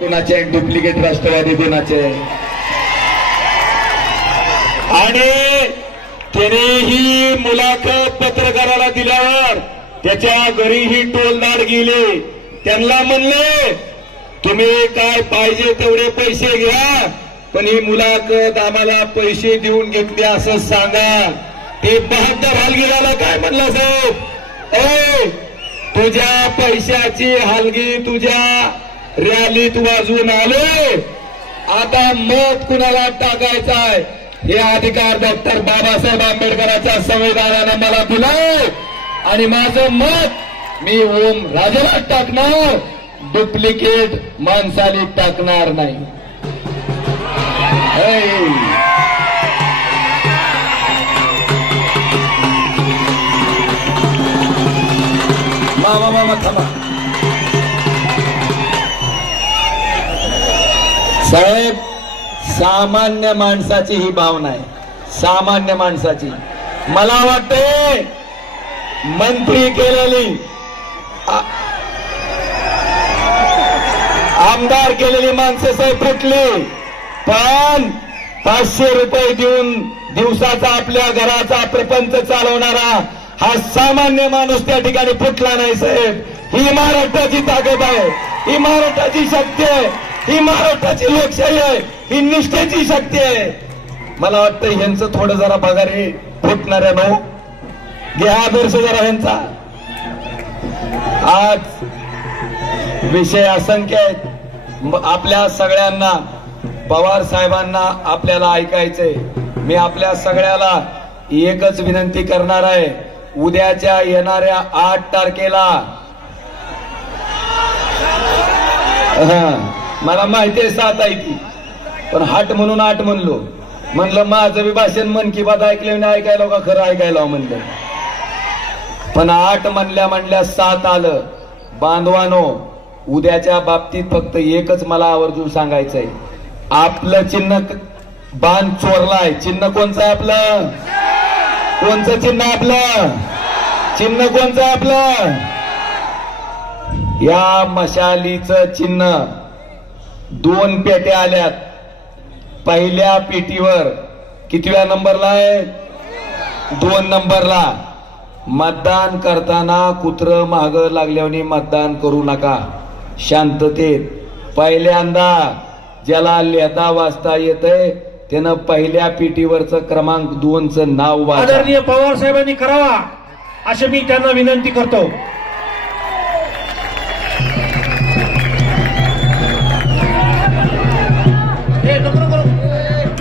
कोणाचे डुप्लिकेट राष्ट्रवादी कोणाचे आणि त्याने ही मुलाखत पत्रकाराला दिल्यावर त्याच्या घरीही टोलनाड गेले. त्यांना म्हणले तुम्ही काय पाहिजे तेवढे पैसे घ्या, पण ही मुलाखत आम्हाला पैसे देऊन घेतली असं सांगा. ते 72 हलगीला काय म्हणलं साहेब, ए तुझ्या पैशाची हलगी तुझ्या रॅलीत वाजवून आले, आता मत कुणाला टाकायचा आहे हे अधिकार डॉक्टर बाबासाहेब आंबेडकरांच्या संविधानानं मला दिलाय आणि माझं मत मी ओम राजाला टाकणार, डुप्लिकेट माणसाला टाकणार नाही. मामा थांबा साहेब, सामान्य माणसाची ही भावना आहे, सामान्य माणसाची. मला वाटते मंत्री केलेली आमदार केलेली माणसं साहेब फुटली, पण 500 रुपये देऊन दिवसाचा आपल्या घराचा प्रपंच चालवणारा हा सामान्य माणूस त्या ठिकाणी फुटला नाही साहेब. ही महाराष्ट्राची ताकद आहे, ही महाराष्ट्राची शक्ती आहे, ही महाराष्ट्राची लोकशाही आहे, ही निष्ठेची शक्ती आहे. मला वाटतं ह्यांचं थोडं जरा पगार हे फुटणाऱ्या भाऊ घ्या आदर्श जरा ह्यांचा. आज विषय असंख्य आहेत, आपल्या सगळ्यांना पवार साहेबांना आपल्याला ऐकायचंय. मी आपल्या सगळ्याला एकच विनंती करणार आहे, उद्याच्या येणाऱ्या 8 तारखेला मला माहिती आहे 7 आहे ती, पण 8 म्हणून 8 म्हणलं माझं बी भाषण मन की बात ऐकलं नाही, ऐकायला का खरं ऐकायला म्हणलं, पण 8 म्हणल्या 7 आलं. बांधवानो, उद्याच्या बाबतीत फक्त एकच मला आवर्जून सांगायचंय, आपलं चिन्ह बाण चोरलाय. चिन्ह कोणचं आहे आपलं? कोणचं चिन्ह आपलं? चिन्ह कोणचं आपलं? या मशालीचं चिन्ह 2 पेट्या आल्यात. पहिल्या पेटीवर कितव्या नंबरला आहे? 2 नंबरला. मतदान करताना कुत्र माग लागल्याने मतदान करू नका, शांततेत. पहिल्यांदा ज्याला लिहिता वाचता येतंय त्यानं पहिल्या पेटीवरचं क्रमांक 2चं नाव वाचा. आदरणीय पवार साहेबांनी करावा अशी मी त्यांना विनंती करतो.